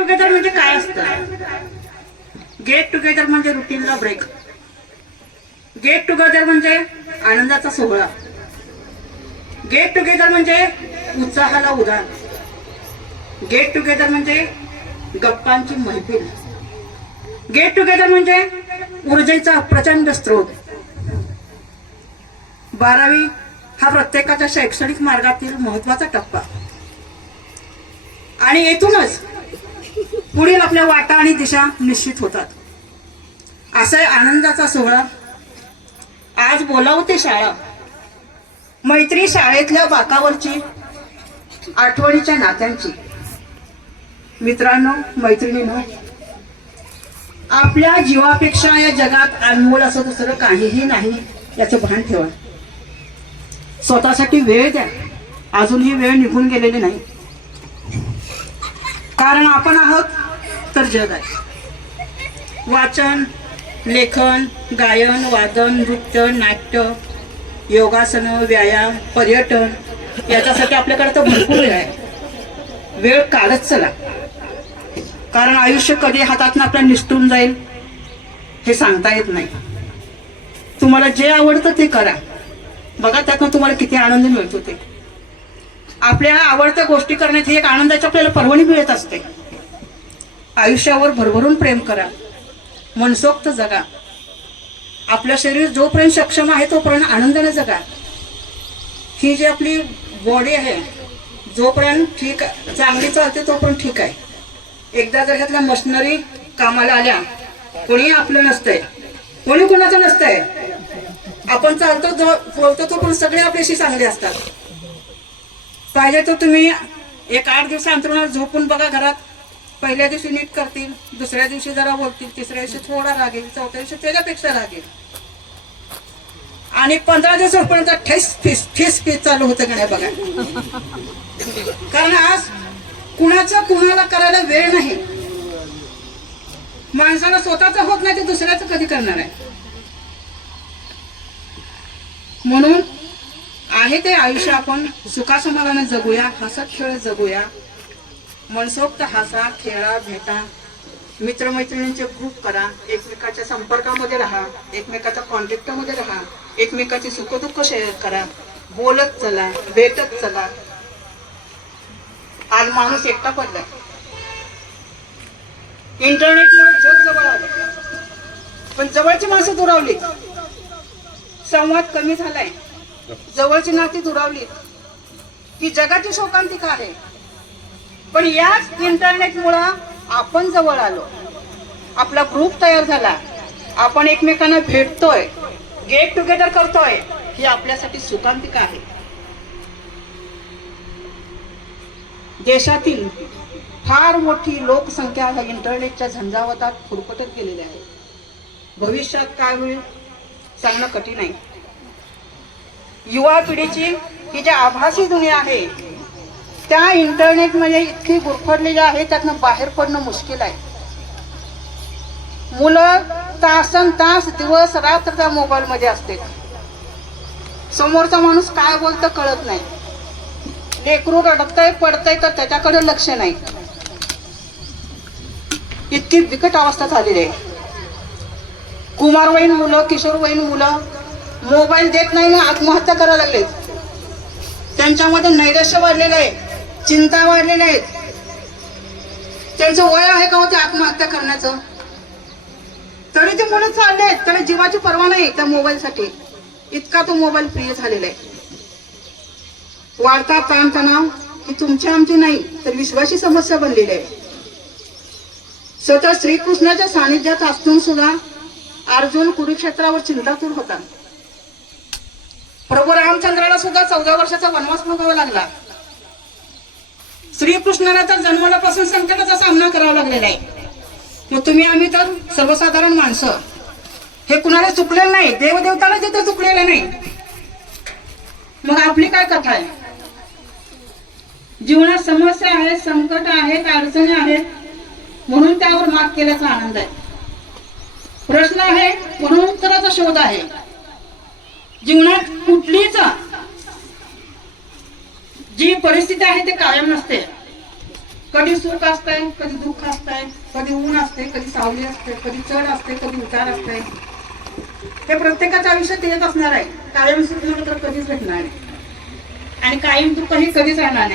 Together म्हणजे काय असतं? गेट टुगेदर म्हणजे रुटीनला ब्रेक. गेट टुगेदर म्हणजे आनंदाचा सोहळा. गेट टुगेदर म्हणजे उत्साहाला उदाहरण गेट टुगेदर म्हणजे गप्पांची मैफिल. गेट टुगेदर म्हणजे ऊर्जेचा प्रचंड स्रोत. बारावी हा प्रत्येकाच्या शैक्षणिक मार्गातील महत्त्वाचा टप्पा. आणि येथूनच पुढील आपल्या वाटा आणि दिशा निश्चित होतात. असा आहे आनंदाचा सोहळा. आज बोलावते शाळा. मैत्री शाळेतल्या बाकावरची आठवणीच्या नात्यांची. मित्रांनो मैत्रिणींनो आपल्या जीवापेक्षा या जगात अनमोल असं दुसरं काहीही नाही याचं भान ठेवा. स्वतःसाठी वेळ द्या. अजूनही वेळ निघून गेलेली नाही. कारण आपण आहोत तर जग आहे वाचन लेखन गायन वादन नृत्य नाट्य योगासनं व्यायाम पर्यटन याच्यासाठी आपल्याकडे तर भरपूर वेळ आहे. वेळ काढत चला. कारण आयुष्य कधी हातातनं आपल्या निसटून जाईल हे सांगता येत नाही. तुम्हाला जे आवडतं ते करा. बघा त्यातनं तुम्हाला किती आनंद मिळतो ते. आपल्या आवडत्या गोष्टी करण्याची एक आनंदाची आपल्याला पर्वणी मिळत असते. आयुष्यावर भरभरून प्रेम करा. मनसोक्त जगा. आपलं शरीर जोपर्यंत सक्षम आहे तोपर्यंत आनंदाने जगा. ही जी आपली बॉडी आहे जोपर्यंत ठीक चांगली चालते तोपर्यंत ठीक आहे. एकदा जर ह्यातल्या मशिनरी कामाला आल्या कोणी आपलं नसतंय. कोणी कोणाचं नसतंय. आपण चालतो जो बोलतो तो पण सगळे आपल्याशी चांगले असतात. पाहिजे तर तुम्ही एक आठ दिवस अंतरुणात झोपून बघा घरात. पहिल्या दिवशी नीट करतील दुसऱ्या दिवशी जरा बोलतील तिसऱ्या दिवशी थोडा रागेल चौथ्या दिवशी त्याच्यापेक्षा रागेल. आणि पंधरा दिवसापर्यंत ठेस फिस ठेस फीस चालू होतं का नाही बघा. कारण आज कुणाचं कुणाला करायला वेळ नाही. माणसाला स्वतःच होत नाही ते दुसऱ्याचं कधी करणार आहे? म्हणून आहे ते आयुष्य आपण सुखासमाधाने जगूया हसत खेळ जगूया. मनसोक्त हसा खेळा भेटा. मित्रमैत्रिणींचे ग्रुप करा. एकमेकाच्या संपर्कामध्ये राहा. एकमेकाच्या कॉन्टॅक्टमध्ये राहा. एकमेकाची सुखदुःख शेअर करा. बोलत चला. भेटत चला. आज माणूस एकटा पडलाय. इंटरनेटमुळे जग जवळ आलं पण जवळची माणसं दुरावली. संवाद कमी झालाय. जवळची नाती दुरावली. ही जगाची शोकांतिका आहे. पण याच इंटरनेटमुळं आपण जवळ आलो. आपला ग्रुप तयार झाला. आपण एकमेकांना भेटतोय. गेट टुगेदर करतोय. ही आपल्यासाठी सुकांतिका आहे. देशातील फार मोठी लोकसंख्या ह्या इंटरनेटच्या झंझावतात फुरफटत गेलेल्या आहे. भविष्यात काय होईल सांगणं कठीण आहे. युवा पिढीची ही जी आभासी दुनिया आहे त्या इंटरनेटमध्ये इतकी गुरफडलेली आहे त्यातनं बाहेर पडणं मुश्किल आहे. मुलं तासन तास दिवस रात्र त्या मोबाईलमध्ये असते. समोरचा माणूस काय बोलतं कळत नाही. लेकरू रडतय पडतंय तर त्याच्याकडे लक्ष नाही. इतकी बिकट अवस्था झालेली आहे. कुमारवयीन मुलं किशोरवयीन मुलं मोबाईल देत नाही ना आत्महत्या करायला लागलेत. त्यांच्यामध्ये नैराश्य वाढलेलं आहे चिंता वाढलेल्या आहेत त्यांचं वय आहे का होते आत्महत्या करण्याचं? तरी ते मुलं चाललेत तरी जीवाची पर्वा नाही त्या मोबाईलसाठी. इतका तो मोबाईल प्रिय झालेला आहे. वाढता ताणतणाव ही तुमची आमची नाही तर विश्वाची समस्या बनलेली आहे. स्वतः श्रीकृष्णाच्या सानिध्यात असून सुद्धा अर्जुन कुरुक्षेत्रावर चिंतातूर होता. प्रभू रामचंद्राला सुद्धा चौदा वर्षाचा वनवास भोगावा लागला. श्रीकृष्णाला तर जन्मल्यापासून संकटाचा सामना करावा लागलेला आहे. मग तुम्ही आम्ही तर सर्वसाधारण माणसं. हे कुणाला चुकलेलं नाही देवदेवताला तिथं चुकलेलं नाही. मग आपली काय कथा आहे? जीवनात समस्या आहेत संकट आहेत अडचणी आहेत म्हणून त्यावर मात केल्याचा आनंद आहे. प्रश्न आहे म्हणून उत्तराचा शोध आहे. जीवनात कुठलीच जी परिस्थिती आहे ते कायम नसते. कधी सुख असतंय कधी दुःख असतंय कधी ऊन असते कधी सावली असते कधी चढ असते कधी उतार असते. हे प्रत्येकाच्या आयुष्यात येत असणार आहे. कायम सुख म्हणून तर कधीच भेटणार आहे आणि कायम दुःख हे कधीच राहणार नाही.